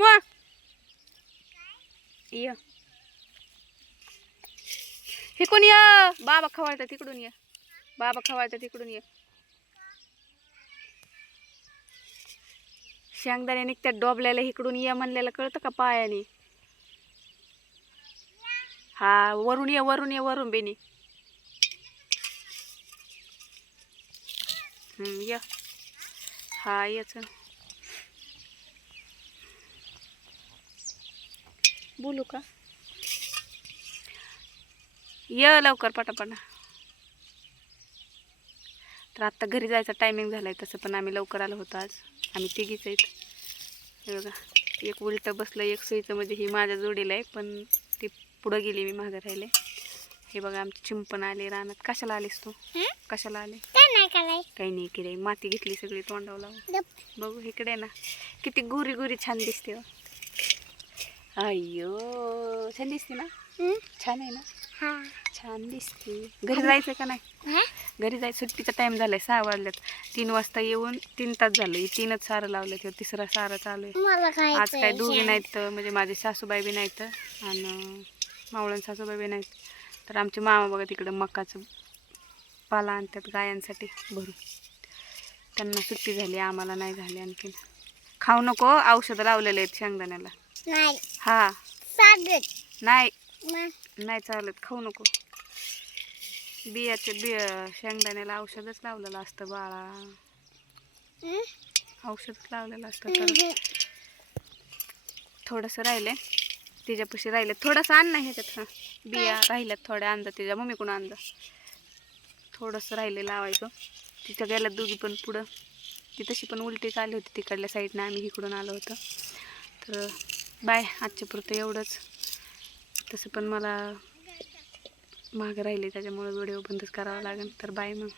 चिमो ये इकडून ये बाबा खवाळतात तिकडून ये बाबा खवाळतात तिकडून ये शेंगदाणे निघत्यात डोबल्याला इकडून ये म्हणलेलं कळतं का पायाने हा वरून ये वरून बेनी ये हा येच बोलू का ये लवकर पटापटा तर आत्ता घरी जायचा टायमिंग झालाय तसं पण आम्ही लवकर आलो होतो आज आम्ही तिघीच आहेत हे बघा एक उलटं बसलं एक सोयीचं म्हणजे ही माझ्या जोडीला आहे पण ती पुढं गेली मी मागं राहिले हे बघा आमची चिंपण आले रानात कशाला आलीस तू कशाला आले काही नाही केले माती घेतली सगळी तोंडावर लावून बघू इकडे ना किती गोरी गोरी छान दिसते अय्यो छान दिसते ना छान आहे ना छान दिसते घरी जायचं का नाही घरी जायचं सुट्टीचा टाइम झालाय 6 वाजल्यात 3 वाजता येऊन 3 तास झाले 3च सारं लावलं तेव्हा तिसरा सारा चालू आहे आज काय दोघी नाहीत म्हणजे माझे सासूबाई बी नाहीत आणि मावळण सासूबाई बी नाहीत तर आमचे मामा बघा तिकडं मकाचं पाला आणतात गायांसाठी भरून त्यांना सुट्टी झाली आम्हाला नाही झाली आणखीन खाऊ नको औषधं लावलेले आहेत शेंगदाण्याला हा नाही नाही चालत खाऊ नको बियाचे शेंगदाण्याला औषधच लावलेलं असतं बाळा औषधच लावलेलं असतं तर थोडंसं राहिले तिच्यापाशी राहिले थोडंसं आण नाही ह्याच्यात हां बिया राहिल्यात थोड्या आणलं तिच्या मम्मीकडून आणलं थोडंसं राहिले लावायचं तिथं गेल्यात दोघी पण पुढं ती तशी पण उलटी चालली होती तिकडल्या साईडनं आम्ही इकडून आलो होतो तर बाय आजच्या पुरतं एवढंच तसं पण मला मागं राहिले त्याच्यामुळे व्हिडिओ बंदच करावा लागेल तर बाय मग